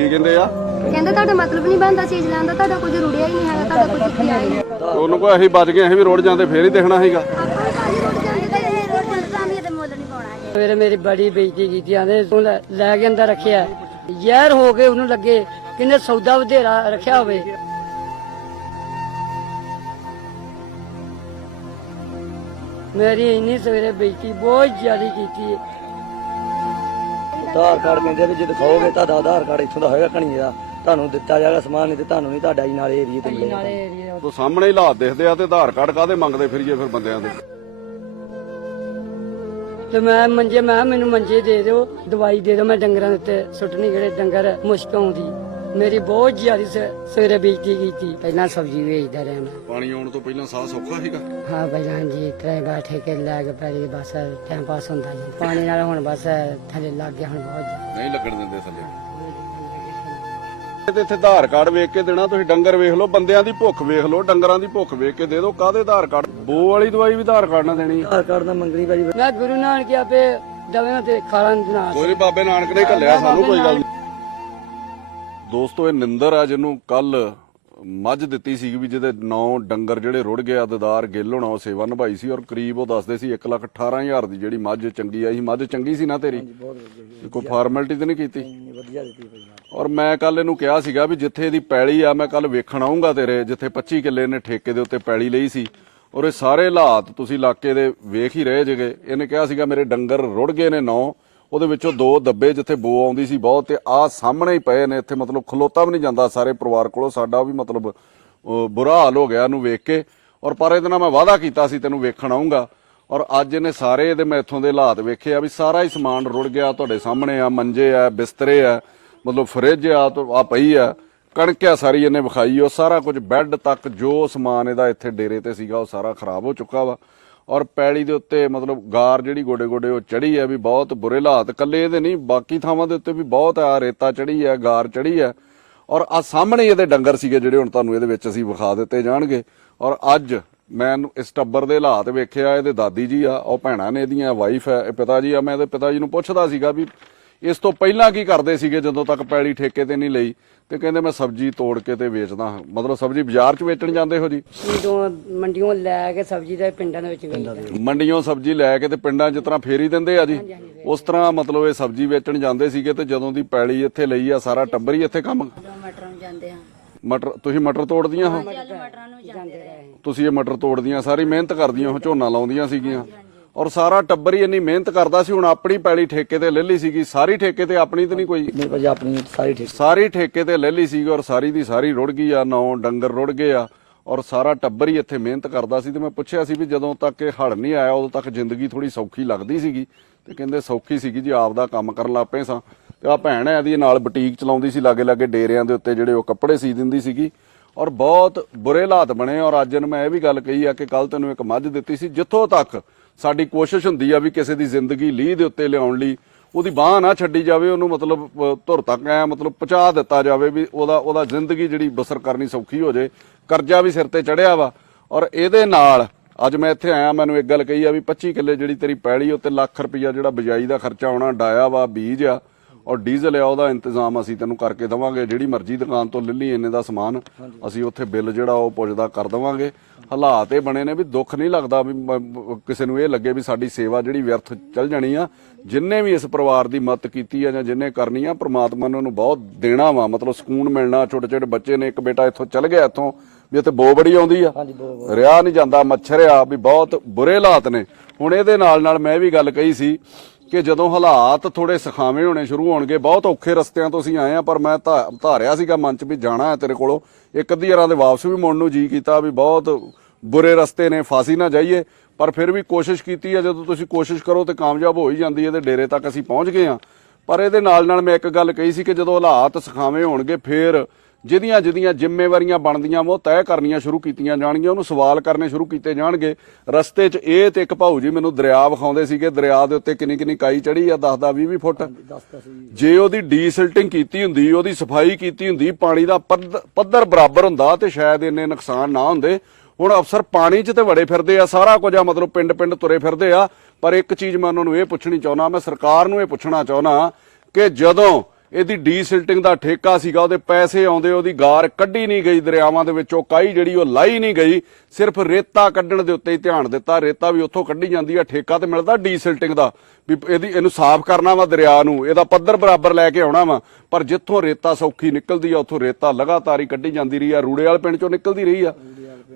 ਕੀ ਕਹਿੰਦੇ ਆ? ਕਹਿੰਦੇ ਤੁਹਾਡਾ ਮਤਲਬ ਨਹੀਂ ਬਣਦਾ ਚੀਜ਼ ਲੈਣ ਦਾ ਤੁਹਾਡਾ ਕੁਝ ਰੁੜਿਆ ਹੀ ਨਹੀਂ ਹੈਗਾ ਤੁਹਾਡਾ ਕੁਝ ਕੀਤਾ ਹੀ ਨਹੀਂ। ਉਹਨੂੰ ਕੋਈ ਅਸੀਂ ਬਚ ਗਏ ਅਸੀਂ ਵੀ ਰੋਡ ਜਾਂਦੇ ਫੇਰ ਹੀ ਦੇਖਣਾ ਸੀਗਾ। ਆਪਾਂ ਵੀ ਸਾਰੀ ਰੁੜ ਜਾਂਦੇ ਤੇ ਇਹ ਰੁੜ ਜਾਂਦੀ ਤੇ ਮੁੱਲ ਨਹੀਂ ਪਾਉਣਾ ਸਵੇਰੇ ਮੇਰੀ ਬੜੀ ਬੇਇੱਜ਼ਤੀ ਕੀਤੀ ਆਂਦੇ ਤੂੰ ਲੈ ਲੈ ਕੇ ਅੰਦਰ ਰੱਖਿਆ। ਜ਼ਹਿਰ ਹੋ ਕੇ ਉਹਨੂੰ ਲੱਗੇ ਕਿੰਨੇ ਸੌਦਾ ਵਧੇਰਾ ਰੱਖਿਆ ਹੋਵੇ। ਮੇਰੀ ਇੰਨੀ ਸਵੇਰੇ ਬੇਇੱਜ਼ਤੀ ਬਹੁਤ ਜ਼ਿਆਦਾ ਕੀਤੀ। ਹੈ ਆਧਾਰ ਕਾਰਡ ਕਹਿੰਦੇ ਵੀ ਜੇ ਦਿਖਾਓਗੇ ਤੁਹਾਡਾ ਆਧਾਰ ਕਾਰਡ ਇੱਥੋਂ ਦਾ ਹੋਏਗਾ ਕਣੀ ਦਾ। ਤੁਹਾਨੂੰ ਦਿੱਤਾ ਜਾਏਗਾ ਸਮਾਨ ਨਹੀਂ ਤੇ ਤੁਹਾਨੂੰ ਨਹੀਂ ਤੁਹਾਡਾ ਹੀ ਨਾਲੇ ਏਰੀਏ ਤੇ ਮਿਲੇਗਾ। ਨਾਲੇ ਏਰੀਆ ਤੋ। ਸਾਹਮਣੇ ਹੀ ਹਾਲਾਤ ਦਿਖਦੇ ਆ ਤੇ ਆਧਾਰ ਕਾਰਡ ਕਾਦੇ ਮੰਗਦੇ ਫਿਰੀਏ ਫਿਰ ਬੰਦਿਆਂ ਦੇ? ਤੇ ਮੈਂ ਮੰਜੇ ਮੈਂ ਕਿਹਾ ਮੈਨੂੰ ਮੰਜੇ ਦੇ ਦਿਓ ਦਵਾਈ ਦੇ ਦਿਓ ਮੈਂ ਡੰਗਰਾਂ ਦੇ ਉੱਤੇ ਸੁੱਟਣੀ ਜਿਹੜੇ ਡੰਗਰ ਮੁਸ਼ਕ ਆਉਂਦੀ। ਮੇਰੀ ਬਹੁਤ ਜ਼ਿਆਦਾ ਸਵੇਰੇ ਬੇਇੱਜ਼ਤੀ ਕੀਤੀ ਪਹਿਲਾਂ ਸਬਜ਼ੀ ਵੇਚਦਾ ਰਿਹਾ ਮੈਂ। ਪਾਣੀ ਆਉਣ ਤੋਂ ਪਹਿਲਾਂ ਸਾਹ ਸੌਖਾ ਸੀਗਾ? ਹਾਂ ਪਹਿਲਾਂ ਜੀ ਟਰੇ ਬੈਠੇ ਕੇ ਲੈ ਕੇ ਪੈਰੀ ਬਸ ਟਾਈਮ ਪਾਸ ਹੁੰਦਾ ਜੀ ਪਾਣੀ ਨਾਲ ਹੁਣ ਬਸ ਥੱਲੇ ਲੱਗ ਗਿਆ ਹੁਣ ਬਹੁਤ। ਨਹੀਂ ਲੱਗਣ ਦਿੰਦੇ ਥੱਲੇ। ਤੇ ਇੱਥੇ ਆਧਾਰ ਕਾਰਡ ਵੇਖ ਕੇ ਦੇਣਾ ਤੁਸੀਂ ਡੰਗਰ ਵੇਖ ਲਓ ਬੰਦਿਆਂ ਦੀ ਭੁੱਖ ਵੇਖ ਲਓ ਡੰਗਰਾਂ ਦੀ ਭੁੱਖ ਵੇਖ ਕੇ ਦੇ ਦਿਓ ਕਾਦੇ ਆਧਾਰ ਕਾਰਡ? ਬੋ ਵਾਲੀ ਦਵਾਈ ਵੀ ਆਧਾਰ ਕਾਰਡ ਨਾਲ ਦੇਣੀ। ਆਧਾਰ ਕਾਰਡ ਦਾ ਮੰਗਣੀ ਭਾਜੀ ਮੈਂ ਗੁਰੂ ਨਾਨਕ ਆਪੇ ਦਵੇਂ ਤੇ ਖਾਲਾਂ ਨਾ ਕੋਈ ਬਾਬੇ ਨਾਨਕ ਨੇ ਘੱਲਿਆ ਸਾਨੂੰ ਕੋਈ ਗੱਲ ਨਹੀਂ ਦੋਸਤੋ ਇਹ ਨਿੰਦਰ ਆ ਜਿਹਨੂੰ ਕੱਲ ਮੱਝ ਦਿੱਤੀ ਸੀ ਵੀ ਜਿਹਦੇ ਨੌ ਡੰਗਰ ਜਿਹੜੇ ਰੁੜ ਗਏ ਅਦਦਾਰ ਗਿੱਲ ਹੋਣਾ ਉਹ ਸੇਵਾ ਨਿਭਾਈ ਸੀ ਔਰ ਕਰੀਬ ਉਹ ਦੱਸਦੇ ਸੀ 1 ਲੱਖ 18000 ਦੀ ਜਿਹੜੀ ਮੱਝ ਚੰਗੀ ਆਈ ਸੀ। ਮੱਝ ਚੰਗੀ ਸੀ ਨਾ ਤੇਰੀ? ਕੋਈ ਫਾਰਮੈਲਿਟੀ ਤੇ ਨਹੀਂ ਕੀਤੀ? ਵਧੀਆ ਦਿੱਤੀ ਭਾਜੀ ਔਰ ਮੈਂ ਕੱਲ ਇਹਨੂੰ ਕਿਹਾ ਸੀਗਾ ਵੀ ਜਿੱਥੇ ਇਹਦੀ ਪੈਲੀ ਆ ਮੈਂ ਕੱਲ ਵੇਖਣ ਆਉਂਗਾ ਤੇਰੇ ਜਿੱਥੇ 25 ਕਿੱਲੇ ਨੇ ਠੇਕੇ ਦੇ ਉੱਤੇ ਪੈਲੀ ਲਈ ਸੀ। ਔਰ ਇਹ ਸਾਰੇ ਹਾਲਾਤ ਤੁਸੀਂ ਇਲਾਕੇ ਦੇ ਵੇਖ ਹੀ ਰਹੇ ਜੇਗੇ। ਇਹਨੇ ਕਿਹਾ ਸੀਗਾ ਮੇਰੇ ਡੰਗਰ ਰੁੜ ਗਏ ਨੇ ਨੌ ਉਹਦੇ ਵਿੱਚੋਂ ਦੋ ਦੱਬੇ ਜਿੱਥੇ ਬੋ ਆਉਂਦੀ ਸੀ ਬਹੁਤ ਤੇ ਆ ਸਾਹਮਣੇ ਹੀ ਪਏ ਨੇ, ਇੱਥੇ ਮਤਲਬ ਖਲੋਤਾ ਵੀ ਨਹੀਂ ਜਾਂਦਾ ਸਾਰੇ ਪਰਿਵਾਰ ਕੋਲੋਂ, ਸਾਡਾ ਵੀ ਮਤਲਬ ਬੁਰਾ ਹਾਲ ਹੋ ਗਿਆ ਇਹਨੂੰ ਵੇਖ ਕੇ। ਔਰ ਪਰ ਇਹਦੇ ਨਾਲ ਮੈਂ ਵਾਅਦਾ ਕੀਤਾ ਸੀ ਤੈਨੂੰ ਵੇਖਣ ਆਉਂਗਾ ਔਰ ਅੱਜ ਇਹਨੇ ਸਾਰੇ ਇਹਦੇ ਮੈਂ ਇੱਥੋਂ ਦੇ ਹਾਲਾਤ ਵੇਖੇ ਆ ਵੀ ਸਾਰਾ ਹੀ ਸਮਾਨ ਰੁੜ ਗਿਆ, ਤੁਹਾਡੇ ਸਾਹਮਣੇ ਆ, ਮੰਜੇ ਆ, ਬਿਸਤਰੇ ਆ, ਮਤਲਬ ਫਰਿੱਜ ਆ, ਤੋਂ ਆ ਪਈ ਆ। ਕਣਕ ਆ ਸਾਰੀ ਇਹਨੇ ਵਿਖਾਈ, ਉਹ ਸਾਰਾ ਕੁਝ ਬੈੱਡ ਤੱਕ ਜੋ ਸਮਾਨ ਇਹਦਾ ਇੱਥੇ ਡੇਰੇ ਤੇ ਸੀਗਾ, ਉਹ ਸਾਰਾ ਖਰਾਬ ਹੋ ਚੁੱਕਾ ਵਾ। ਔਰ ਪੈਲੀ ਦੇ ਉੱਤੇ ਮਤਲਬ ਗਾਰ ਜਿਹੜੀ ਗੋਡੇ ਗੋਡੇ ਉਹ ਚੜੀ ਹੈ ਵੀ ਬਹੁਤ ਬੁਰੇ ਹਾਲਾਤ ਕੱਲੇ ਇਹਦੇ ਨਹੀਂ, ਬਾਕੀ ਥਾਵਾਂ ਦੇ ਉੱਤੇ ਵੀ ਬਹੁਤ ਆ, ਰੇਤਾ ਚੜੀ ਹੈ, ਗਾਰ ਚੜੀ ਹੈ। ਔਰ ਆ ਸਾਹਮਣੇ ਇਹਦੇ ਡੰਗਰ ਸੀਗੇ ਜਿਹੜੇ ਹੁਣ ਤੁਹਾਨੂੰ ਇਹਦੇ ਵਿੱਚ ਅਸੀਂ ਵਿਖਾ ਦਿੱਤੇ ਜਾਣਗੇ। ਔਰ ਅੱਜ ਮੈਂ ਇਸ ਟੱਬਰ ਦੇ ਹਾਲਾਤ ਵੇਖਿਆ, ਇਹਦੇ ਦਾਦੀ ਜੀ ਆ, ਉਹ ਭੈਣਾਂ ਨੇ ਇਹਦੀਆਂ ਵਾਈਫ ਹੈ, ਇਹ ਪਿਤਾ ਜੀ ਆ, ਮੈਂ ਇਹਦੇ ਪਿਤਾ ਜੀ ਨੂੰ ਪੁੱਛਦਾ ਸੀਗਾ ਵੀ ਇਸ ਤੋਂ ਪਹਿਲਾਂ ਕੀ ਕਰਦੇ ਸੀਗੇ ਜਦੋਂ ਤੱਕ ਪੈਲੀ ਠੇਕੇ ਤੇ ਨਹੀਂ ਲਈ? ਤੇ ਕਹਿੰਦੇ ਮੈਂ ਸਬਜ਼ੀ ਤੋੜ ਕੇ ਤੇ ਵੇਚਦਾ ਹਾਂ। ਮਤਲਬ ਸਬਜ਼ੀ ਬਾਜ਼ਾਰ 'ਚ ਵੇਚਣ ਜਾਂਦੇ ਹੋ ਜੀ? ਜਦੋਂ ਮੰਡੀਆਂ ਲੈ ਕੇ ਸਬਜ਼ੀ ਦੇ ਪਿੰਡਾਂ ਦੇ ਵਿੱਚ ਵੇਚਦੇ ਮੰਡੀਆਂ ਸਬਜ਼ੀ ਲੈ ਕੇ ਤੇ ਪਿੰਡਾਂ 'ਚ ਜਿਸ ਤਰ੍ਹਾਂ ਫੇਰੀ ਦਿੰਦੇ ਆ ਜੀ? ਉਸ ਤਰ੍ਹਾਂ ਮਤਲਬ ਇਹ ਸਬਜ਼ੀ ਵੇਚਣ ਜਾਂਦੇ ਸੀਗੇ ਤੇ ਜਦੋਂ ਦੀ ਪੈਲੀ ਇੱਥੇ ਲਈ ਆ ਸਾਰਾ ਟੱਬਰ ਹੀ ਇੱਥੇ ਕੰਮ? ਮਟਰਾਂ ਨੂੰ ਜਾਂਦੇ ਆ ਮਟਰ ਤੁਸੀਂ ਮਟਰ ਤੋੜਦੀਆਂ ਹੋ? ਮਟਰਾਂ ਨੂੰ ਜਾਂਦੇ ਰਹੇ। ਤੁਸੀਂ ਇਹ ਮਟਰ ਤੋੜਦੀਆਂ ਸਾਰੀ ਮਿਹਨਤ ਕਰਦੀਆਂ ਹੋ ਝੋਨਾ ਲਾਉਂਦੀਆਂ ਸੀਗੀਆਂ। ਔਰ ਸਾਰਾ ਟੱਬਰ ਹੀ ਇੰਨੀ ਮਿਹਨਤ ਕਰਦਾ ਸੀ ਹੁਣ ਆਪਣੀ ਪੈਲੀ ਠੇਕੇ ਤੇ ਲੈ ਲਈ ਸੀਗੀ ਸਾਰੀ ਠੇਕੇ ਤੇ ਆਪਣੀ ਤੇ ਨਹੀਂ ਕੋਈ। ਨਹੀਂ ਭਾਜੀ ਆਪਣੀ ਸਾਰੀ ਠੀਕ। ਸਾਰੀ ਠੇਕੇ ਤੇ ਲੈ ਲਈ ਸੀਗੀ ਔਰ ਸਾਰੀ ਦੀ ਸਾਰੀ ਰੁੜ ਗਈ ਆ ਨੌ ਡੰਗਰ ਰੁੜ ਗਏ ਆ ਔਰ ਸਾਰਾ ਟੱਬਰ ਹੀ ਇੱਥੇ ਮਿਹਨਤ ਕਰਦਾ ਸੀ। ਤੇ ਮੈਂ ਪੁੱਛਿਆ ਸੀ ਵੀ ਜਦੋਂ ਤੱਕ ਇਹ ਹੜ ਨਹੀਂ ਆਇਆ ਉਦੋਂ ਤੱਕ ਜ਼ਿੰਦਗੀ ਥੋੜੀ ਸੌਖੀ ਲੱਗਦੀ ਸੀਗੀ। ਤੇ ਕਹਿੰਦੇ ਸੌਖੀ ਸੀਗੀ ਜੀ ਆਪ ਦਾ ਕੰਮ ਕਰਨ ਲੱਗ ਪਏ ਸਾਂ। ਤੇ ਆ ਭੈਣ ਹੈ ਇਹਦੀ ਨਾਲ ਬੁਟੀਕ ਚਲਾਉਂਦੀ ਸੀ ਲਾਗੇ ਲਾਗੇ ਡੇਰਿਆਂ ਦੇ ਉੱਤੇ ਜਿਹੜੇ ਉਹ ਕੱਪੜੇ ਸੀ ਦਿੰਦੀ ਸੀਗੀ। ਔਰ ਬਹੁਤ ਬੁਰੇ ਹਾਲਾਤ ਬਣੇ ਔਰ ਅੱਜ ਨੂੰ ਮੈਂ ਇਹ ਵੀ ਗੱਲ ਕਹੀ ਆ ਕਿ ਕੱਲ ਤੈਨੂੰ ਇੱਕ ਮੱਝ ਦਿੱਤੀ ਸੀ ਜਿੱਥੋਂ ਤੱਕ ਸਾਡੀ ਕੋਸ਼ਿਸ਼ ਹੁੰਦੀ ਆ ਵੀ ਕਿਸੇ ਦੀ ਜ਼ਿੰਦਗੀ ਲੀਹ ਦੇ ਉੱਤੇ ਲਿਆਉਣ ਲਈ, ਉਹਦੀ ਬਾਹ ਨਾ ਛੱਡੀ ਜਾਵੇ, ਉਹਨੂੰ ਮਤਲਬ ਧੁਰ ਤੱਕ ਐ ਮਤਲਬ ਪਹੁੰਚਾ ਦਿੱਤਾ ਜਾਵੇ ਵੀ ਉਹਦਾ ਉਹਦਾ ਜ਼ਿੰਦਗੀ ਜਿਹੜੀ ਬਸਰ ਕਰਨੀ ਸੌਖੀ ਹੋ ਜੇ। ਕਰਜ਼ਾ ਵੀ ਸਿਰ ਤੇ ਚੜਿਆ ਵਾ। ਔਰ ਇਹਦੇ ਨਾਲ, ਅੱਜ ਮੈਂ ਇੱਥੇ ਆਇਆ, ਮੈਨੂੰ ਇੱਕ ਗੱਲ ਕਹੀ ਆ ਵੀ 25 ਕਿੱਲੇ ਜਿਹੜੀ ਤੇਰੀ ਪੈਲੀ, ਉੱਤੇ ਲੱਖ ਰੁਪਈਆ ਜਿਹੜਾ ਬਿਜਾਈ ਦਾ ਖਰਚਾ ਆਉਣਾ, ਡਾਇਆ ਵਾ, ਬੀਜ ਆ ਔਰ ਡੀਜ਼ਲ ਆ ਉਹਦਾ ਇੰਤਜ਼ਾਮ ਅਸੀਂ ਤੈਨੂੰ ਕਰਕੇ ਦਵਾਂਗੇ। ਜਿਹੜੀ ਮਰਜ਼ੀ ਦੁਕਾਨ ਤੋਂ ਲੈ ਲਈ ਇੰਨੇ ਦਾ ਸਮਾਨ। ਅਸੀਂ ਉੱਥੇ ਬਿੱਲ ਜਿਹੜਾ ਉਹ ਪੁੱਜਦਾ ਕਰ ਦਵਾਂਗੇ। ਹਾਲਾਤ ਇਹ ਬਣੇ ਨੇ ਵੀ ਦੁੱਖ ਨਹੀਂ ਲੱਗਦਾ ਵੀ ਮ- ਮ- ਕਿਸੇ ਨੂੰ ਇਹ ਲੱਗੇ ਵੀ ਸਾਡੀ ਸੇਵਾ ਜਿਹੜੀ ਵਿਅਰਥ ਚੱਲ ਜਾਣੀ ਆ। ਜਿੰਨੇ ਵੀ ਇਸ ਪਰਿਵਾਰ ਦੀ ਮਦਦ ਕੀਤੀ ਆ ਜਾਂ ਜਿੰਨੇ ਕਰਨੀ ਆ ਪ੍ਰਮਾਤਮਾ ਨੇ ਉਹਨੂੰ ਬਹੁਤ ਦੇਣਾ ਵਾ। ਮਤਲਬ ਸਕੂਨ ਮਿਲਣਾ ਛੋਟੇ ਛੋਟੇ ਬੱਚੇ ਨੇ ਇੱਕ ਬੇਟਾ ਇੱਥੋਂ ਚੱਲ ਗਿਆ ਇੱਥੋਂ ਵੀ ਇੱਥੇ ਬੋ ਬੜੀ ਆਉਂਦੀ ਆ। ਹਾਂਜੀ ਬਹੁਤ ਰਿਆ ਨਹੀਂ ਜਾਂਦਾ ਮੱਛਰ ਆ ਵੀ ਬਹੁਤ ਬੁਰੇ ਹਾਲਾਤ ਨੇ। ਹੁਣ ਇਹਦੇ ਨਾਲ ਨਾਲ ਮੈਂ ਵੀ ਗੱਲ ਕਹੀ ਸੀ ਕਿ ਜਦੋਂ ਹਾਲਾਤ ਥੋੜੇ ਸਖਾਵੇਂ ਹੋਣੇ ਸ਼ੁਰੂ ਹੋਣਗੇ, ਬਹੁਤ ਔਖੇ ਰਸਤਿਆਂ ਤੋਂ ਅਸੀਂ ਆਏ ਆ ਪਰ ਮੈਂ ਧਾ- ਧਾਰਿਆ ਸੀਗਾ ਮਨ ਚ ਵੀ ਜਾਣਾ ਹੈ ਤੇਰੇ ਕੋਲੋਂ। ਇੱਕ ਅੱਧੀ ਵਾਰਾਂ ਦੇ ਵਾਪਸ ਵੀ ਮੁੜਨ ਨੂੰ ਜੀ ਕੀਤਾ ਵੀ ਬਹੁਤ ਬੁਰੇ ਰਸਤੇ ਨੇ, ਫਾਸੀ ਨਾ ਜਾਈਏ। ਪਰ ਫਿਰ ਵੀ ਕੋਸ਼ਿਸ਼ ਕੀਤੀ ਹੈ, ਜਦੋਂ ਤੁਸੀਂ ਕੋਸ਼ਿਸ਼ ਕਰੋ ਤੇ ਕਾਮਯਾਬ ਹੋ ਹੀ ਜਾਂਦੀ ਹੈ ਤੇ ਡੇਰੇ ਤੱਕ ਅਸੀਂ ਪਹੁੰਚ ਗਏ ਆ ਪਰ ਇਹਦੇ ਨਾਲ ਨਾਲ ਮੈਂ ਇੱਕ ਗੱਲ ਕਹੀ ਸੀ ਕਿ ਜਦੋਂ ਹਾਲਾਤ ਸਖਾਵੇਂ ਹੋਣਗੇ, ਫਿਰ ਜਿਹਦੀਆਂ ਜਿਹਦੀਆਂ ਜ਼ਿੰਮੇਵਾਰੀਆਂ ਬਣਦੀਆਂ ਵਾ ਉਹ ਤੈਅ ਕਰਨੀਆਂ ਸ਼ੁਰੂ ਕੀਤੀਆਂ ਜਾਣਗੀਆਂ ਉਹਨੂੰ ਸਵਾਲ ਕਰਨੇ ਸ਼ੁਰੂ ਕੀਤੇ ਜਾਣਗੇ। ਰਸਤੇ 'ਚ ਇਹ ਤੇ ਇੱਕ ਭਾਊ ਜੀ ਮੈਨੂੰ ਦਰਿਆ ਵਿਖਾਉਂਦੇ ਸੀਗੇ ਦਰਿਆ ਦੇ ਉੱਤੇ ਕਿੰਨੀ ਕਿੰਨੀ ਕਾਈ ਚੜੀ ਆ 10 10 20 20 ਫੁੱਟ। ਜੇ ਉਹਦੀ ਡੀਸਿਲਟਿੰਗ ਕੀਤੀ ਹੁੰਦੀ ਉਹਦੀ ਸਫ਼ਾਈ ਕੀਤੀ ਹੁੰਦੀ ਪਾਣੀ ਦਾ ਪੱਧ- ਪੱਧਰ ਬਰਾਬਰ ਹੁੰਦਾ ਤੇ ਸ਼ਾਇਦ ਇੰਨੇ ਨੁਕਸਾਨ ਨਾ ਹੁੰਦੇ। ਹੁਣ ਅਫਸਰ ਪਾਣੀ 'ਚ ਤੇ ਵੜੇ ਫਿਰਦੇ ਆ ਸਾਰਾ ਕੁਝ ਆ ਮਤਲਬ ਪਿੰਡ ਪਿੰਡ ਤੁਰੇ ਫਿਰਦੇ ਆ। ਪਰ ਇੱਕ ਚੀਜ਼ ਮੈਂ ਉਹਨਾਂ ਨੂੰ ਇਹ ਪੁੱਛਣੀ ਚਾਹੁੰਦਾ ਮੈਂ ਸਰਕਾਰ ਨੂੰ ਇਹ ਪੁੱਛਣਾ ਚਾਹੁੰਦਾ ਕਿ ਜਦੋਂ ਇਹਦੀ ਡੀਸਿਲਟਿੰਗ ਦਾ ਠੇਕਾ ਸੀਗਾ, ਉਹਦੇ ਪੈਸੇ ਆਉਂਦੇ, ਉਹਦੀ ਗਾਰ ਕੱਢੀ ਨਹੀਂ ਗਈ ਦਰਿਆਵਾਂ ਦੇ ਵਿੱਚੋਂ, ਕਾਈ ਜਿਹੜੀ ਉਹ ਲਾਈ ਨਹੀਂ ਗਈ, ਸਿਰਫ ਰੇਤਾ ਕੱਢਣ ਦੇ ਉੱਤੇ ਹੀ ਧਿਆਨ ਦਿੱਤਾ, ਰੇਤਾ ਵੀ ਉੱਥੋਂ ਕੱਢੀ ਜਾਂਦੀ ਆ, ਠੇਕਾ ਤੇ ਮਿਲਦਾ ਡੀਸਿਲਟਿੰਗ ਦਾ, ਵੀ ਇਹਦੀ, ਇਹਨੂੰ ਸਾਫ਼ ਕਰਨਾ ਵਾ ਦਰਿਆ ਨੂੰ, ਇਹਦਾ ਪੱਧਰ ਬਰਾਬਰ ਲੈ ਕੇ ਆਉਣਾ ਵਾ, ਪਰ ਜਿੱਥੋਂ ਰੇਤਾ ਸੌਖੀ ਨਿਕਲਦੀ ਆ, ਉੱਥੋਂ ਰੇਤਾ ਲਗਾਤਾਰ ਹੀ ਕੱਢੀ ਜਾਂਦੀ ਰਹੀ ਆ ਰੂੜੇ ਵਾਲੇ ਪਿੰਡ ਚੋਂ ਨਿਕਲਦੀ ਰਹੀ ਆ।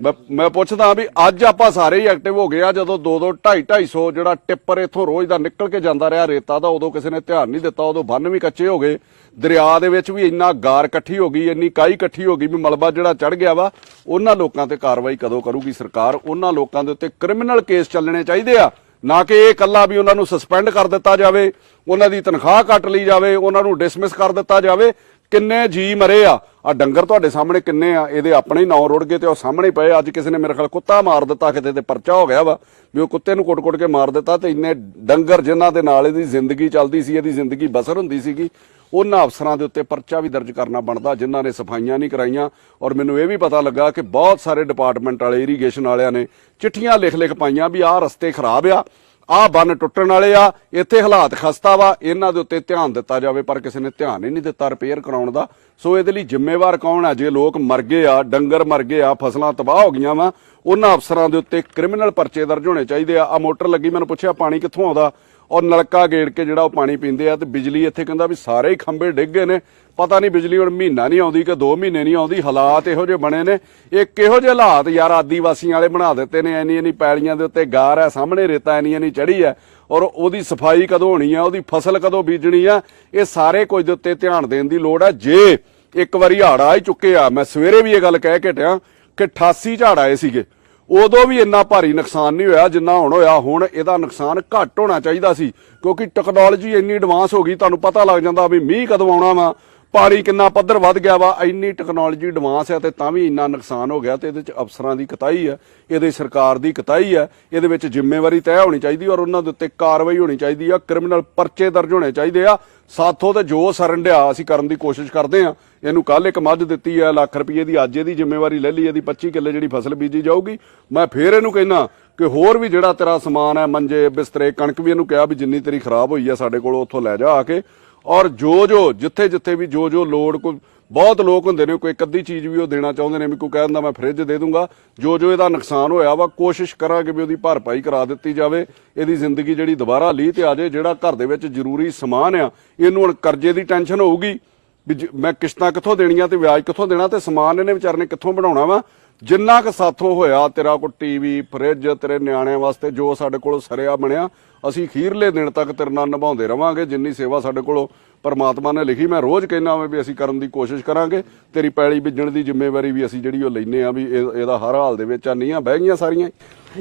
ਮੈਂ ਮੈਂ ਪੁੱਛਦਾ ਵੀ ਅੱਜ ਆਪਾਂ ਸਾਰੇ ਹੀ ਐਕਟਿਵ ਹੋ ਗਏ ਆ, ਜਦੋਂ 2 2 2.5 250 ਜਿਹੜਾ ਟਿੱਪਰ ਇੱਥੋਂ ਰੋਜ਼ ਦਾ ਨਿਕਲ ਕੇ ਜਾਂਦਾ ਰਿਹਾ, ਰੇਤਾ ਦਾ ਉਦੋਂ ਕਿਸੇ ਨੇ ਧਿਆਨ ਨਹੀਂ ਦਿੱਤਾ, ਉਦੋਂ ਬੰਨ ਵੀ ਕੱਚੇ ਹੋ ਗਏ। ਦਰਿਆ ਦੇ ਵਿੱਚ ਵੀ ਇੰਨਾ ਗਾਰ ਇਕੱਠੀ ਹੋ ਗਈ, ਇੰਨੀ ਕਾਈ ਇਕੱਠੀ ਹੋ ਗਈ ਵੀ ਮਲਬਾ ਜਿਹੜਾ ਚੜ ਗਿਆ ਵਾ, ਉਹਨਾਂ ਲੋਕਾਂ ਤੇ ਕਾਰਵਾਈ ਕਦੋਂ ਕਰੂਗੀ ਸਰਕਾਰ? ਉਹਨਾਂ ਲੋਕਾਂ ਦੇ ਉੱਤੇ ਕ੍ਰਿਮੀਨਲ ਕੇਸ ਚੱਲਣੇ ਚਾਹੀਦੇ ਆ। ਨਾ ਕਿ ਇਹ ਇਕੱਲਾ ਵੀ ਉਹਨਾਂ ਨੂੰ ਸਸਪੈਂਡ ਕਰ ਦਿੱਤਾ ਜਾਵੇ, ਉਹਨਾਂ ਦੀ ਤਨਖਾਹ ਕੱਟ ਲਈ ਜਾਵੇ, ਉਹਨਾਂ ਨੂੰ ਡਿਸਮਿਸ ਕਰ ਦਿੱਤਾ ਜਾਵੇ। ਕਿੰਨੇ ਜੀ ਮਰੇ ਆ? ਆ ਡੰਗਰ ਤੁਹਾਡੇ ਸਾਹਮਣੇ ਕਿੰਨੇ ਆ? ਇਹਦੇ ਆਪਣੇ ਹੀ ਨਾਂ ਰੁੜ ਗਏ ਤੇ ਉਹ ਸਾਹਮਣੇ ਪਏ ਅੱਜ ਕਿਸੇ ਨੇ ਮੇਰੇ ਖਿਆਲ ਕੁੱਤਾ ਮਾਰ ਦਿੱਤਾ, ਕਿਤੇ ਤੇ ਪਰਚਾ ਹੋ ਗਿਆ ਵਾ, ਵੀ ਉਹ ਕੁੱਤੇ ਨੂੰ ਕੁੱਟ-ਕੁੱਟ ਕੇ ਮਾਰ ਦਿੱਤਾ ਤੇ ਇੰਨੇ ਡੰਗਰ ਜਿਨ੍ਹਾਂ ਦੇ ਨਾਲ ਇਹਦੀ ਜ਼ਿੰਦਗੀ ਚੱਲਦੀ ਸੀ, ਇਹਦੀ ਜ਼ਿੰਦਗੀ ਬਸਰ ਹੁੰਦੀ ਸੀਗੀ, ਉਹਨਾਂ ਅਫਸਰਾਂ ਦੇ ਉੱਤੇ ਪਰਚਾ ਵੀ ਦਰਜ ਕਰਨਾ ਬਣਦਾ, ਜਿਨ੍ਹਾਂ ਨੇ ਸਫਾਈਆਂ ਨਹੀਂ ਕਰਾਈਆਂ। ਔਰ ਮੈਨੂੰ ਇਹ ਵੀ ਪਤਾ ਲੱਗਾ ਕਿ ਬਹੁਤ ਸਾਰੇ ਡਿਪਾਰਟਮੈਂਟ ਵਾਲੇ ਇਰੀਗੇਸ਼ਨ ਵਾਲਿਆਂ ਨੇ ਚਿੱਠੀਆਂ ਲਿਖ-ਲਿਖ ਪਾਈਆਂ ਵੀ ਆਹ ਰਸਤੇ ਖਰਾਬ ਆ ਆਹ ਬੰਨ ਟੁੱਟਣ ਵਾਲੇ ਆ, ਇੱਥੇ ਹਾਲਾਤ ਖਸਤਾ ਵਾ, ਇਹਨਾਂ ਦੇ ਉੱਤੇ ਧਿਆਨ ਦਿੱਤਾ ਜਾਵੇ, ਪਰ ਕਿਸੇ ਨੇ ਧਿਆਨ ਹੀ ਨਹੀਂ ਦਿੱਤਾ ਰਿਪੇਅਰ ਕਰਾਉਣ ਦਾ। ਸੋ ਇਹਦੇ ਲਈ ਜ਼ਿੰਮੇਵਾਰ ਕੌਣ ਆ? ਜੇ ਲੋਕ ਮਰ ਗਏ ਆ, ਡੰਗਰ ਮਰ ਗਏ ਆ, ਫਸਲਾਂ ਤਬਾਹ ਹੋ ਗਈਆਂ ਵਾ, ਉਹਨਾਂ ਅਫਸਰਾਂ ਦੇ ਉੱਤੇ ਕ੍ਰਿਮੀਨਲ ਪਰਚੇ ਦਰਜ ਹੋਣੇ ਚਾਹੀਦੇ ਆ। ਆ ਮੋਟਰ ਲੱਗੀ, ਮੈਨੂੰ ਪੁੱਛਿਆ ਪਾਣੀ ਕਿੱਥੋਂ ਆਉਂਦਾ? ਔਰ ਨਲਕਾ ਗੇੜ ਕੇ ਜਿਹੜਾ ਉਹ ਪਾਣੀ ਪੀਂਦੇ ਆ ਤੇ ਬਿਜਲੀ ਇੱਥੇ ਕਹਿੰਦਾ ਵੀ ਸਾਰੇ ਹੀ ਖੰਭੇ ਡਿੱਗ ਗਏ ਨੇ। ਪਤਾ ਨਹੀਂ ਬਿਜਲੀ ਹੁਣ ਮਹੀਨਾ ਨਹੀਂ ਆਉਂਦੀ ਕਿ 2 ਮਹੀਨੇ ਨਹੀਂ ਆਉਂਦੀ, ਹਾਲਾਤ ਇਹੋ ਜਿਹੇ ਬਣੇ ਨੇ। ਇਹ ਕਿਹੋ ਜਿਹੇ ਹਾਲਾਤ ਯਾਰ ਆਦੀਵਾਸੀਆਂ ਵਾਲੇ ਬਣਾ ਦਿੱਤੇ ਨੇ ਐਨੀ ਐਨੀ ਪੈਲੀਆਂ ਦੇ ਉੱਤੇ ਗਾਰ ਹੈ, ਸਾਹਮਣੇ ਰੇਤਾ ਐਨੀ ਐਨੀ ਚੜੀ ਹੈ। ਔਰ ਉਹਦੀ ਸਫ਼ਾਈ ਕਦੋਂ ਹੋਣੀ ਆ ਉਹਦੀ ਫਸਲ ਕਦੋਂ ਬੀਜਣੀ ਆ ਇਹ ਸਾਰੇ ਕੁਝ ਦੇ ਉੱਤੇ ਧਿਆਨ ਦੇਣ ਦੀ ਲੋੜ ਹੈ। ਜੇ ਇੱਕ ਵਾਰੀ ਹਾੜ ਆ ਹੀ ਚੁੱਕੇ ਆ ਮੈਂ ਸਵੇਰੇ ਵੀ ਇਹ ਗੱਲ ਕਹਿ ਕੇ ਟਿਆ ਕਿ 88 ਝਾੜ ਆਏ ਸੀਗੇ। ਉਦੋਂ ਵੀ ਇੰਨਾ ਭਾਰੀ ਨੁਕਸਾਨ ਨਹੀਂ ਹੋਇਆ ਜਿੰਨਾ ਹੁਣ ਹੋਇਆ, ਹੁਣ ਇਹਦਾ ਨੁਕਸਾਨ ਘੱਟ ਹੋਣਾ ਚਾਹੀਦਾ ਸੀ। ਕਿਉਂਕਿ ਟੈਕਨੋਲੋਜੀ ਇੰਨੀ ਐਡਵਾਂਸ ਹੋ ਗਈ, ਤੁਹਾਨੂੰ ਪਤਾ ਲੱਗ ਜਾਂਦਾ ਵੀ ਮੀਂਹ ਕਦੋਂ ਆਉਣਾ ਵਾ। ਪਾਣੀ ਕਿੰਨਾ ਪੱਧਰ ਵੱਧ ਗਿਆ ਵਾ, ਇੰਨੀ ਟੈਕਨੋਲੋਜੀ ਐਡਵਾਂਸ ਹੈ ਤੇ ਤਾਂ ਵੀ ਇੰਨਾ ਨੁਕਸਾਨ ਹੋ ਗਿਆ ਤੇ ਇਹਦੇ ਚ ਅਫਸਰਾਂ ਦੀ ਕਤਾਈ ਹੈ ਇਹਦੇ ਸਰਕਾਰ ਦੀ ਕਤਾਈ ਹੈ ਇਹਦੇ ਵਿੱਚ ਜ਼ਿੰਮੇਵਾਰੀ ਤੈਅ ਹੋਣੀ ਚਾਹੀਦੀ ਔਰ ਉਹਨਾਂ ਦੇ ਉੱਤੇ ਕਾਰਵਾਈ ਹੋਣੀ ਚਾਹੀਦੀ ਆ ਕ੍ਰਿਮੀਨਲ ਪਰਚੇ ਦਰਜ ਹੋਣੇ ਚਾਹੀਦੇ ਆ। ਸਾਥੋਂ ਤੇ ਜੋ ਸਰਨ ਡਿਆ, ਅਸੀਂ ਕਰਨ ਦੀ ਕੋਸ਼ਿਸ਼ ਕਰਦੇ ਆ। ਇਹਨੂੰ ਕੱਲ ਇੱਕ ਮੱਝ ਦਿੱਤੀ ਆ, ਲੱਖ ਰੁਪਏ ਦੀ, ਅੱਜ ਇਹਦੀ ਜ਼ਿੰਮੇਵਾਰੀ ਲੈ ਲਈ, ਇਹਦੀ 25 ਕਿੱਲੇ ਜਿਹੜੀ ਫਸਲ ਬੀਜੀ ਜਾਊਗੀ। ਮੈਂ ਫੇਰ ਇਹਨੂੰ ਕਹਿਣਾ ਕਿ ਹੋਰ ਵੀ ਜਿਹੜਾ ਤੇਰਾ ਸਮਾਨ ਹੈ ਮੰਜੇ ਬਿਸਤਰੇ, ਕਣਕ ਵੀ ਇਹਨੂੰ ਕਿਹਾ ਵੀ ਜਿੰਨੀ ਤੇਰੀ ਖਰਾਬ ਹੋਈ ਆ ਸਾਡੇ ਕੋਲ, ਉੱਥੋਂ ਲੈ ਜਾ ਆ ਕੇ। ਔਰ ਜੋ ਜੋ ਜਿੱਥੇ ਜਿੱਥੇ ਵੀ ਜੋ ਜੋ ਲੋੜ, ਕੋਈ ਬਹੁਤ ਲੋਕ ਹੁੰਦੇ ਨੇ, ਕੋਈ ਇੱਕ ਅੱਧੀ ਚੀਜ਼ ਵੀ ਉਹ ਦੇਣਾ ਚਾਹੁੰਦੇ ਨੇ ਵੀ ਕੋਈ ਕਹਿੰਦਾ ਮੈਂ ਫ੍ਰਿਜ ਦੇ ਦੂੰਗਾ। ਜੋ ਜੋ ਇਹਦਾ ਨੁਕਸਾਨ ਹੋਇਆ ਵਾ, ਕੋਸ਼ਿਸ਼ ਕਰਾਂਗੇ ਵੀ ਉਹਦੀ ਭਰਪਾਈ ਕਰਾ ਦਿੱਤੀ ਜਾਵੇ। ਇਹਦੀ ਜ਼ਿੰਦਗੀ ਜਿਹੜੀ ਦੁਬਾਰਾ ਲੀਹ ਤੇ ਆ ਜਾਏ, ਜਿਹੜਾ ਘਰ ਦੇ ਵਿੱਚ ਜ਼ਰੂਰੀ ਸਮਾਨ ਆ, ਇਹਨੂੰ ਹੁਣ ਕਰਜ਼ੇ ਦੀ ਟੈਨਸ਼ਨ ਹੋਊਗੀ। ਵੀ ਮੈਂ ਕਿਸ਼ਤਾਂ ਕਿੱਥੋਂ ਦੇਣੀਆਂ ਤੇ ਵਿਆਜ ਕਿੱਥੋਂ ਦੇਣਾ ਤੇ ਸਮਾਨ ਇਹਨੇ ਵਿਚਾਰੇ ਨੇ ਕਿੱਥੋਂ ਬਣਾਉਣਾ ਵਾ? ਜਿੰਨਾ ਕੁ ਸਾਥੋਂ ਹੋਇਆ ਤੇਰਾ ਕੋ ਟੀਵੀ ਫ੍ਰਿਜ ਤੇਰੇ ਨਿਆਣਿਆਂ ਵਾਸਤੇ ਜੋ ਸਾਡੇ ਕੋਲ ਸਰਿਆ ਬਣਿਆ ਅਸੀਂ ਖੀਰਲੇ ਦਿਨ ਤੱਕ ਤੇਰੇ ਨਾਲ ਨਿਭਾਉਂਦੇ ਰਵਾਂਗੇ। ਜਿੰਨੀ ਸੇਵਾ ਸਾਡੇ ਕੋਲੋਂ ਪਰਮਾਤਮਾ ਨੇ ਲਿਖੀ ਮੈਂ ਰੋਜ਼ ਕਹਿਣਾ ਮੈਂ ਵੀ ਅਸੀਂ ਕਰਨ ਦੀ ਕੋਸ਼ਿਸ਼ ਕਰਾਂਗੇ। ਤੇਰੀ ਪੈਲੀ ਬੀਜਣ ਦੀ ਜ਼ਿੰਮੇਵਾਰੀ ਵੀ ਅਸੀਂ ਜਿਹੜੀ ਉਹ ਲੈਨੇ ਆ ਵੀ ਇਹ- ਇਹਦਾ ਹਰ ਹਾਲ ਦੇ ਵਿੱਚ ਆ ਨੀਆਂ ਬਹਿ ਗਈਆਂ ਸਾਰੀਆਂ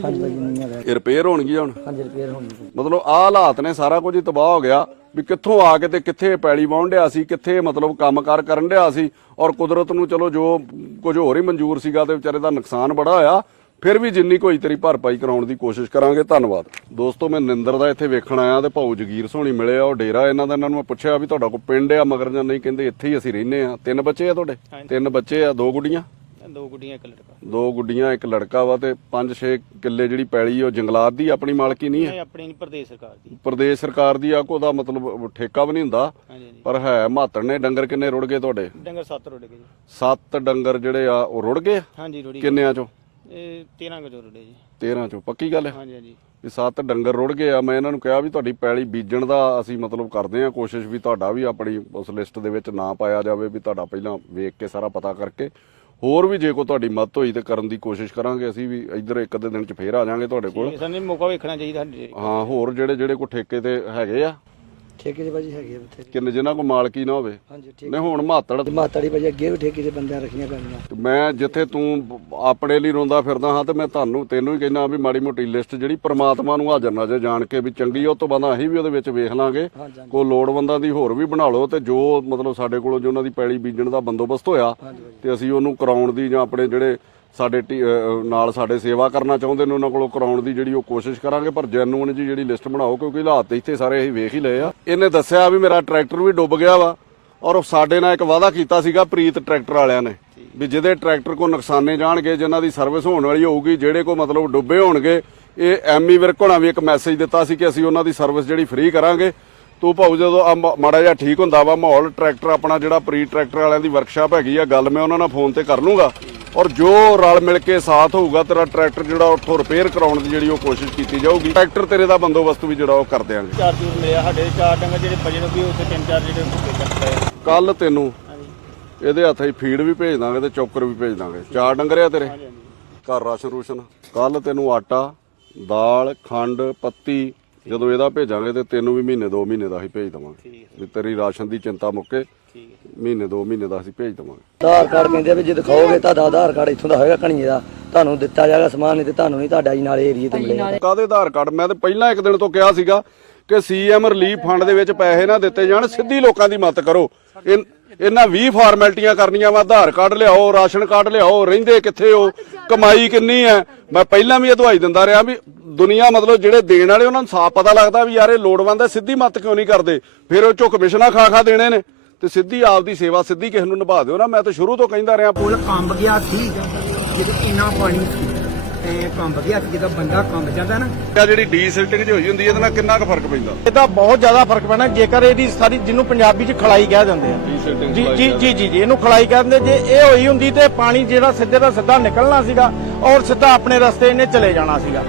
ਹਾਂਜੀ ਰਿਪੇਅਰ ਹੋਣਗੀਆਂ ਹੁਣ? ਹਾਂਜੀ ਰਿਪੇਅਰ ਹੋਣੀ ਮਤਲਬ ਆਹ ਹਾਲਾਤ ਨੇ ਸਾਰਾ ਕੁਝ ਹੀ ਤਬਾਹ ਹੋ ਗਿਆ। ਵੀ ਕਿੱਥੋਂ ਆ ਕੇ ਤੇ ਕਿੱਥੇ ਪੈਲੀ ਵਾਹੁਣ ਡਿਆ ਸੀ ਕਿੱਥੇ ਮਤਲਬ ਕੰਮਕਾਰ ਕਰਨ ਡਿਆ ਸੀ। ਔਰ ਕੁਦਰਤ ਨੂੰ ਚਲੋ ਜੋ ਕੁਝ ਹੋਰ ਹੀ ਮਨਜ਼ੂਰ ਸੀਗਾ ਤੇ ਵਿਚਾਰੇ ਦਾ ਨੁਕਸਾਨ ਬੜਾ ਹੋਇਆ ਫਿਰ ਵੀ ਜਿੰਨੀ ਕੋਈ ਤੇਰੀ ਭਰਪਾਈ ਕਰਾਉਣ ਦੀ ਕੋਸ਼ਿਸ਼ ਕਰਾਂਗੇ ਧੰਨਵਾਦ। ਦੋਸਤੋ ਮੈਂ ਨਿੰਦਰ ਦਾ ਇੱਥੇ ਵੇਖਣ ਆਇਆ ਤੇ ਭਾਊ ਜਗੀਰ ਸੋਹਣੀ ਮਿਲੇ ਆ ਉਹ ਡੇਰਾ ਇਹਨਾਂ ਦਾ ਇਹਨਾਂ ਨੂੰ ਮੈਂ ਪੁੱਛਿਆ ਵੀ ਤੁਹਾਡਾ ਕੋਈ ਪਿੰਡ ਆ ਮਗਰ ਜਾਂ ਨਹੀਂ ਕਹਿੰਦੇ ਇੱਥੇ ਹੀ ਅਸੀਂ ਰਹਿੰਦੇ ਆ ਤਿੰਨ ਬੱਚੇ ਆ ਤੁਹਾਡੇ? ਤਿੰਨ ਬੱਚੇ ਆ ਦੋ ਗੁੱਡੀਆਂ? ਦੋ ਗੁੱਡੀਆਂ ਇੱਕ ਲੜਕਾ। ਦੋ ਗੁੱਡੀਆਂ ਇੱਕ ਲੜਕਾ ਵਾ ਤੇ 5-6 ਕਿੱਲੇ ਜਿਹੜੀ ਪੈਲੀ ਉਹ ਜੰਗਲਾਤ ਦੀ ਆਪਣੀ ਮਾਲਕੀ ਨਹੀਂ ਹੈ? ਇਹ ਆਪਣੀ ਨਹੀਂ ਪ੍ਰਦੇਸ਼ ਸਰਕਾਰ ਦੀ। ਪ੍ਰਦੇਸ਼ ਸਰਕਾਰ ਦੀ ਆ ਕੋ ਮਤਲਬ ਠੇਕਾ ਵੀ ਨਹੀਂ ਹੁੰਦਾ? ਹਾਂਜੀ ਹਾਂਜੀ। ਪਰ ਹੈ ਮਾਤੜ ਨੇ ਡੰਗਰ ਕਿੰਨੇ ਰੁੜ ਗਏ ਤੁਹਾਡੇ? ਡੰਗਰ ਸੱਤ ਰੁੜ ਗਏ ਜੀ। ਸੱਤ ਡੰਗਰ ਜਿਹੜੇ ਆ ਉਹ ਰੁੜ ਗਏ? ਹਾਂਜੀ ਰੁੜੀ ਕਿੰਨਿਆਂ ਚੋਂ? ਇਹ 13 ਕੁ ਚੋਂ ਰੁੜੇ ਜੀ। 13 ਚੋਂ ਪੱਕੀ ਗੱਲ ਹੈ? ਹਾਂਜੀ ਹਾਂਜੀ। ਵੀ ਸੱਤ ਡੰਗਰ ਰੁੜ ਗਏ ਆ ਮੈਂ ਇਹਨਾਂ ਨੂੰ ਕਿਹਾ ਵੀ ਤੁਹਾਡੀ ਪੈਲੀ ਬੀਜਣ ਦਾ ਅਸੀਂ ਮਤਲਬ ਕਰਦੇ ਆ ਕੋਸ਼ਿਸ਼ ਵੀ ਤੁਹਾਡਾ ਵੀ ਆਪਣੀ ਉਸ ਲਿਸਟ ਦੇ ਵਿੱਚ ਨਾਂ ਪਾਇਆ ਜਾਵੇ ਵੀ ਤੁਹਾਡਾ ਪਹਿਲਾਂ ਵੇਖ ਕੇ ਸਾਰਾ ਪਤਾ ਕਰਕੇ ਹੋਰ ਵੀ ਜੇ ਕੋਈ ਤੁਹਾਡੀ ਮਦਦ ਹੋਈ ਤੇ ਕਰਨ ਦੀ ਕੋਸ਼ਿਸ਼ ਕਰਾਂਗੇ ਅਸੀਂ ਵੀ ਇੱਧਰ ਇੱਕ ਅੱਧੇ ਦਿਨ ਚ ਫੇਰ ਆ ਜਾਾਂਗੇ ਤੁਹਾਡੇ ਕੋਲ। ਸਾਨੂੰ ਮੌਕਾ ਵੇਖਣਾ ਚਾਹੀਦਾ ਸਾਡੇ ਹਾਂ ਹੋਰ ਜਿਹੜੇ ਜਿਹੜੇ ਕੋਈ ਠੇਕੇ ਤੇ ਹੈਗੇ ਆ ਠੇਕੇ ਦੇ ਭਾਜੀ ਹੈਗੇ ਆ ਕਿੰਨੇ ਜਿਨ੍ਹਾਂ ਕੋ ਮਾਲਕੀ ਨਾ ਹੋਵੇ। ਹਾਂਜੀ ਠੀਕ। ਨੇ ਹੁਣ ਮਾਤੜ ਮਾਤਾੜੀ ਭਾਜੀ ਅੱਗੇ ਵੀ ਠੇਕੇ ਦੇ ਬੰਦਿਆਂ ਰੱਖੀਆਂ ਪੈਣੀਆਂ ਮੈਂ ਜਿੱਥੇ ਤੂੰ ਆਪਣੇ ਲਈ ਰੋਂਦਾ ਫਿਰਦਾ ਹਾਂ ਤੇ ਮੈਂ ਤੁਹਾਨੂੰ ਤੈਨੂੰ ਹੀ ਕਹਿਣਾ ਵੀ ਮਾੜੀ ਮੋਟੀ ਲਿਸਟ ਜਿਹੜੀ ਪ੍ਰਮਾਤਮਾ ਨੂੰ ਹਾਜ਼ਰ ਨਾਜ਼ਰ ਜਾਣ ਕੇ ਵੀ ਚੰਗੀ ਉਹ ਤੋਂ ਬਾਅਦ ਅਸੀਂ ਵੀ ਉਹਦੇ ਵਿੱਚ ਵੇਖ ਲਾਂਗੇ। ਹਾਂਜੀ ਕੋ ਲੋੜਵੰਦਾਂ ਦੀ ਹੋਰ ਵੀ ਬਣਾ ਲਓ ਤੇ ਜੋ ਮਤਲਬ ਸਾਡੇ ਕੋਲੋਂ ਜੋ ਉਹਨਾਂ ਦੀ ਪੈਲੀ ਬੀਜਣ ਦਾ ਬੰਦੋਬਸਤ ਹੋਇਆ ਤੇ ਅਸੀਂ ਉਹਨੂੰ ਕਰਾਉਣ ਦੀ ਜਾਂ ਆਪਣੇ ਜਿਹੜੇ ਸਾਡੇ ਟੀ- ਨਾਲ ਸਾਡੇ ਸੇਵਾ ਕਰਨਾ ਚਾਹੁੰਦੇ ਨੇ ਉਹਨਾਂ ਕੋਲੋਂ ਕਰਾਉਣ ਦੀ ਜਿਹੜੀ ਉਹ ਕੋਸ਼ਿਸ਼ ਕਰਾਂਗੇ, ਪਰ ਜੈਨੂਨ ਜੀ ਜਿਹੜੀ ਲਿਸਟ ਬਣਾਓ, ਕਿਉਂਕਿ ਹਾਲਾਤ ਇੱਥੇ ਸਾਰੇ ਅਸੀਂ ਵੇਖ ਹੀ ਲਏ ਆ। ਇਹਨੇ ਦੱਸਿਆ ਵੀ ਮੇਰਾ ਟਰੈਕਟਰ ਵੀ ਡੁੱਬ ਗਿਆ ਵਾ, ਔਰ ਸਾਡੇ ਨਾਲ ਇੱਕ ਵਾਅਦਾ ਕੀਤਾ ਸੀਗਾ ਪ੍ਰੀਤ ਟਰੈਕਟਰ ਵਾਲਿਆਂ ਨੇ, ਵੀ ਜਿਹਦੇ ਟਰੈਕਟਰ ਕੋ ਨੁਕਸਾਨੇ ਜਾਣਗੇ, ਜਿਨ੍ਹਾਂ ਦੀ ਸਰਵਿਸ ਹੋਣ ਵਾਲੀ ਹੋਊਗੀ, ਜਿਹੜੇ ਕੋ ਮਤਲਬ ਡੁੱਬੇ ਹੋਣਗੇ, ਇਹ ਐਮਈ ਵਿਰਕ ਹੋਣਾ ਵੀ ਇੱਕ ਮੈਸੇਜ ਦਿੱਤਾ ਸੀ ਕਿ ਅਸੀਂ ਉਹਨਾਂ ਦੀ ਸਰਵਿਸ ਜਿਹੜੀ ਫ੍ਰੀ ਕਰਾਂਗੇ। ਤੂੰ ਭਾਉ ਜਦੋਂ ਮ- ਮਾੜਾ ਜਿਹਾ ਠੀਕ ਹੁੰਦਾ ਵਾ ਮਾਹੌਲ ਟਰੈਕਟਰ ਆਪਣਾ ਜਿਹੜਾ ਪ੍ਰੀ ਟਰੈਕਟਰ ਵਾਲਿਆਂ ਦੀ ਵਰਕਸ਼ਾਪ ਹੈਗੀ ਆ ਗੱਲ ਮੈਂ ਉਹਨਾਂ ਨਾਲ ਫੋਨ ਤੇ ਕਰ ਲੂੰਗਾ। ਔਰ ਜੋ ਰਲ ਮਿਲ ਕੇ ਸਾਥ ਹੋਊਗਾ ਤੇਰਾ ਟਰੈਕਟਰ ਜਿਹੜਾ ਉੱਥੋਂ ਰਿਪੇਅਰ ਕਰਾਉਣ ਦੀ ਜਿਹੜੀ ਉਹ ਕੋਸ਼ਿਸ਼ ਕੀਤੀ ਜਾਊਗੀ ਟਰੈਕਟਰ ਤੇਰੇ ਦਾ ਬੰਦੋਬਸਤ ਵੀ ਜਿਹੜਾ ਉਹ ਕਰ ਦਿਆਂਗੇ। ਚਾਰ ਚੂਰ ਮਿਲਿਆ ਸਾਡੇ ਚਾਰ ਡੰਗਰ ਜਿਹੜੇ ਬਜੇ ਨੂੰ ਵੀ ਉੱਥੇ ਤਿੰਨ ਚਾਰ ਜਿਹੜੇ ਕੱਟਦੇ ਕੱਲ ਤੈਨੂੰ ਇਹਦੇ ਹੱਥ 'ਚ ਫੀਡ ਵੀ ਭੇਜ ਦਾਂਗੇ ਤੇ ਚੌਕਰ ਵੀ ਭੇਜ ਦਾਂਗੇ। ਚਾਰ ਡੰਗਰ ਆ ਤੇਰੇ? ਘਰ ਰਾਸ਼ਨ ਰੂਸ਼ਨ। ਕੱਲ ਤੈਨੂੰ ਆਟਾ ਦਾਲ ਖੰਡ ਪੱਤੀ ਜਦੋਂ ਇਹਦਾ ਭੇਜਾਂਗੇ ਤੇ ਤੈਨੂੰ ਵੀ ਮਹੀਨੇ ਦੋ ਮਹੀਨੇ ਦਾ ਹੀ ਭੇਜ ਦਵਾਂਗੇ। ਵੀ ਤੇਰੀ ਰਾਸ਼ਨ ਦੀ ਚਿੰਤਾ ਮੁੱਕੇ ਮਹੀਨੇ ਦੋ ਮਹੀਨੇ ਦਾ ਅਸੀਂ ਭੇਜ ਦਵਾਂਗੇ। ਆਧਾਰ ਕਾਰਡ ਕਹਿੰਦੇ ਆ ਵੀ ਜੇ ਦਿਖਾਓਗੇ ਤੁਹਾਡਾ ਆਧਾਰ ਕਾਰਡ ਇੱਥੋਂ ਦਾ ਹੋਏਗਾ ਕਣੀਏ ਦਾ। ਤੁਹਾਨੂੰ ਦਿੱਤਾ ਜਾਏਗਾ ਸਮਾਨ ਨਹੀਂ ਤੇ ਤੁਹਾਨੂੰ ਨਹੀਂ ਤੁਹਾਡਾ ਹੀ ਨਾਲੇ ਏਰੀਏ ਤੇ ਮਿਲੇਗਾ। ਕਾਦੇ ਆਧਾਰ ਕਾਰਡ? ਮੈਂ ਤੇ ਪਹਿਲਾਂ ਇੱਕ ਦਿਨ ਤੋਂ ਕਿਹਾ ਸੀਗਾ ਕਿ ਸੀਐਮ ਰਿਲੀਫ ਫੰਡ ਦੇ ਵਿੱਚ ਪੈਸੇ ਨਾ ਦਿੱਤੇ ਜਾਣ ਸਿੱਧੀ ਲੋਕਾਂ ਦੀ ਮਦਦ ਕਰੋ। ਇਹਨਾਂ 20 ਫਾਰਮੈਲਟੀਆਂ ਕਰਨੀਆਂ ਵਾ, ਆਧਾਰ ਕਾਰਡ ਲਿਆਓ, ਰਾਸ਼ਨ ਕਾਰਡ ਲਿਆਓ, ਰਹਿੰਦੇ ਕਿੱਥੇ ਹੋ, ਕਮਾਈ ਕਿੰਨੀ ਹੈ? ਮੈਂ ਪਹਿਲਾਂ ਵੀ ਇਹ ਦਿੰਦਾ ਰਿਹਾ ਵੀ ਦੁਨੀਆ ਮਤਲਬ ਜਿਹੜੇ ਦੇਣ ਵਾਲੇ ਉਹਨਾਂ ਨੂੰ ਸਾਫ਼ ਪਤਾ ਲੱਗਦਾ ਵੀ ਯਾਰ ਇਹ ਲੋੜਵੰਦ ਹੈ, ਸਿੱਧੀ ਮੱਤ ਕਿਉਂ ਨਹੀਂ ਕਰਦੇ? ਫਿਰ ਉਹ ਚੋ ਕਮਿਸ਼ਨਾਂ ਖਾ ਖਾ ਦੇਣੇ ਨੇ ਤੇ ਸਿੱਧੀ ਆਪਦੀ ਸੇਵਾ ਸਿੱਧੀ ਕਿਸੇ ਨੂੰ ਨਿਭਾ ਦਿਓ ਨਾ, ਮੈਂ ਤਾਂ ਸ਼ੁਰੂ ਤੋਂ ਕਹਿੰਦਾ ਰਿਹਾ। ਪੁਲ ਕੰਬ ਗਿਆ ਸੀ ਜਦੋਂ ਇੰਨਾ ਪਾਣੀ ਸੀ। ਐ ਕੰਬ ਗਿਆ ਸੀ ਜਦੋਂ ਬੰਦਾ ਕੰਬ ਜਾਂਦਾ ਨਾ। ਆਹ ਜਿਹੜੀ ਡੀਸਿਲਟਿੰਗ ਜਿਹੀ ਹੋਈ ਹੁੰਦੀ ਹੈ, ਇਹਦੇ ਨਾਲ ਕਿੰਨਾ ਕੁ ਫ਼ਰਕ ਪੈਂਦਾ? ਇਹਦਾ ਬਹੁਤ ਜ਼ਿਆਦਾ ਫ਼ਰਕ ਪੈਣਾ ਜੇਕਰ ਇਹਦੀ ਸਾਰੀ ਜਿਹਨੂੰ ਪੰਜਾਬੀ 'ਚ ਖਲਾਈ ਕਹਿ ਦਿੰਦੇ ਆ। ਡੀਸਿਲਟਿੰਗ ਜੀ ਜੀ ਜੀ ਜੀ ਜੀ ਇਹਨੂੰ ਖਲਾਈ ਕਹਿੰਦੇ ਜੇ ਇਹ ਹੋਈ ਹੁੰਦੀ ਤੇ ਪਾਣੀ ਜਿਹੜਾ ਸਿੱਧੇ ਦਾ ਸਿੱਧਾ ਨਿਕਲਣਾ ਸੀਗਾ ਔਰ ਸਿੱਧਾ ਆਪਣੇ ਰਸਤੇ ਇਹਨੇ ਚਲੇ ਜਾਣਾ ਸੀਗਾ।